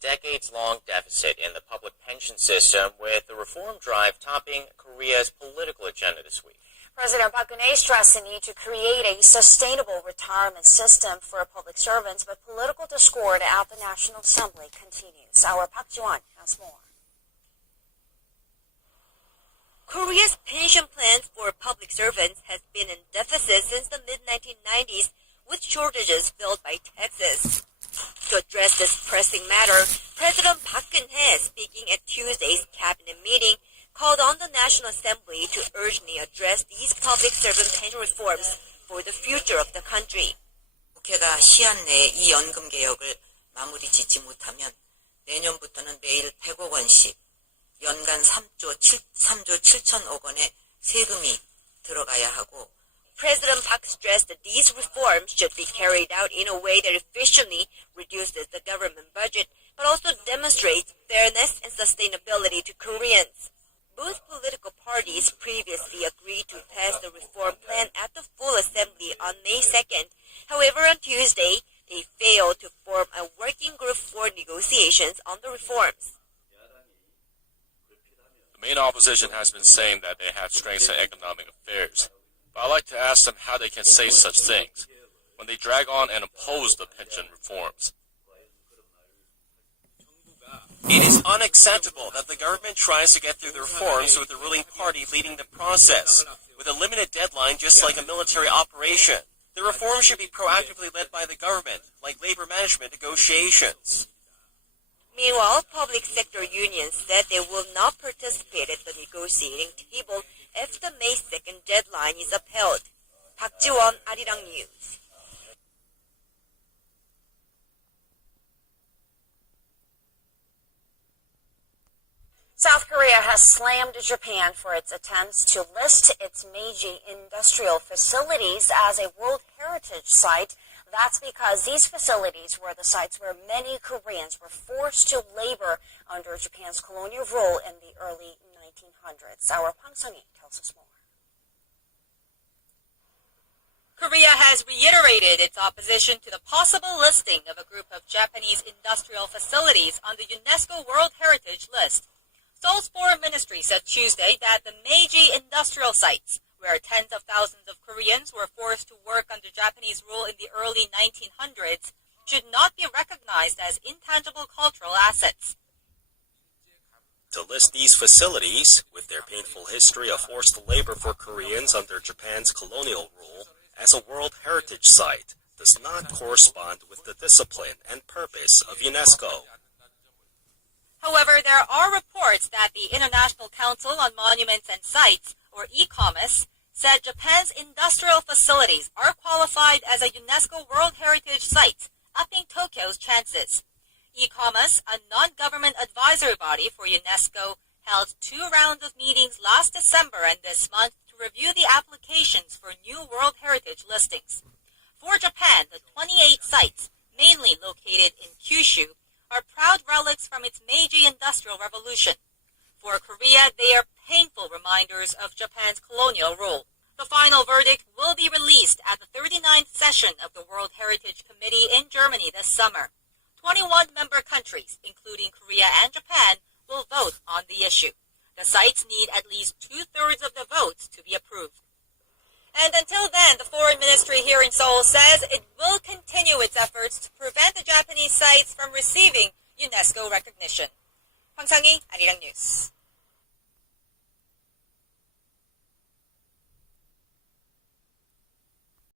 decades-long deficit in the public pension system, with the reform drive topping Korea's political agenda this week. President Park Geun-hye stressed the need to create a sustainable retirement system for public servants, but political discord at the National Assembly continues. Our Park Ji-won has more. Korea's pension plans for public servants has been in deficit since the mid-1990s, with shortages filled by taxes. To address this pressing matter, President Park Geun-hye, speaking at Tuesday's cabinet meeting, called on the National Assembly to urgently address these public servant pension reforms for the future of the country. 국회가 시한 내에 이 연금 개혁을 마무리 짓지 못하면 내년부터는 매일 100억 원씩 연간 3조 7천억 원의 세금이 들어가야 하고 President Park stressed that these reforms should be carried out in a way that efficiently reduces the government budget, but also demonstrates fairness and sustainability to Koreans. Both political parties previously agreed to pass the reform plan at the full assembly on May 2nd. However, on Tuesday, they failed to form a working group for negotiations on the reforms. The main opposition has been saying that they have strengths in economic affairs. But I'd like to ask them how they can say such things when they drag on and oppose the pension reforms. It is unacceptable that the government tries to get through the reforms with the ruling party leading the process, with a limited deadline just like a military operation. The reforms should be proactively led by the government, like labor management negotiations. Meanwhile, public sector unions said they will not participate at the negotiating table if the May 2nd deadline is upheld. Park Ji-won, Arirang News. South Korea has slammed Japan for its attempts to list its Meiji industrial facilities as a World Heritage Site. That's because these facilities were the sites where many Koreans were forced to labor under Japan's colonial rule in the early 1900s. Our Hwang Sang-hee tells us more. Korea has reiterated its opposition to the possible listing of a group of Japanese industrial facilities on the UNESCO World Heritage List. Seoul's Foreign Ministry said Tuesday that the Meiji industrial sites, where tens of thousands of Koreans were forced to work under Japanese rule in the early 1900s, should not be recognized as intangible cultural assets. To list these facilities, with their painful history of forced labor for Koreans under Japan's colonial rule, as a World Heritage Site does not correspond with the discipline and purpose of UNESCO. However, there are reports that the International Council on Monuments and Sites, or ICOMOS, said Japan's industrial facilities are qualified as a UNESCO World Heritage Site, upping Tokyo's chances. ICOMOS, a non-government advisory body for UNESCO, held 2 rounds of meetings last December and this month to review the applications for new World Heritage listings. For Japan, the 28 sites, mainly located in Kyushu, are proud relics from its Meiji Industrial Revolution. For Korea, they are painful reminders of Japan's colonial rule. The final verdict will be released at the 39th session of the World Heritage Committee in Germany this summer. 21 member countries, including Korea and Japan, will vote on the issue. The sites need at least 2/3 of the votes to be approved. And until then, the Foreign Ministry here in Seoul says it will continue its efforts to prevent the Japanese sites from receiving UNESCO recognition. Hwang Sang-hee, Arirang News.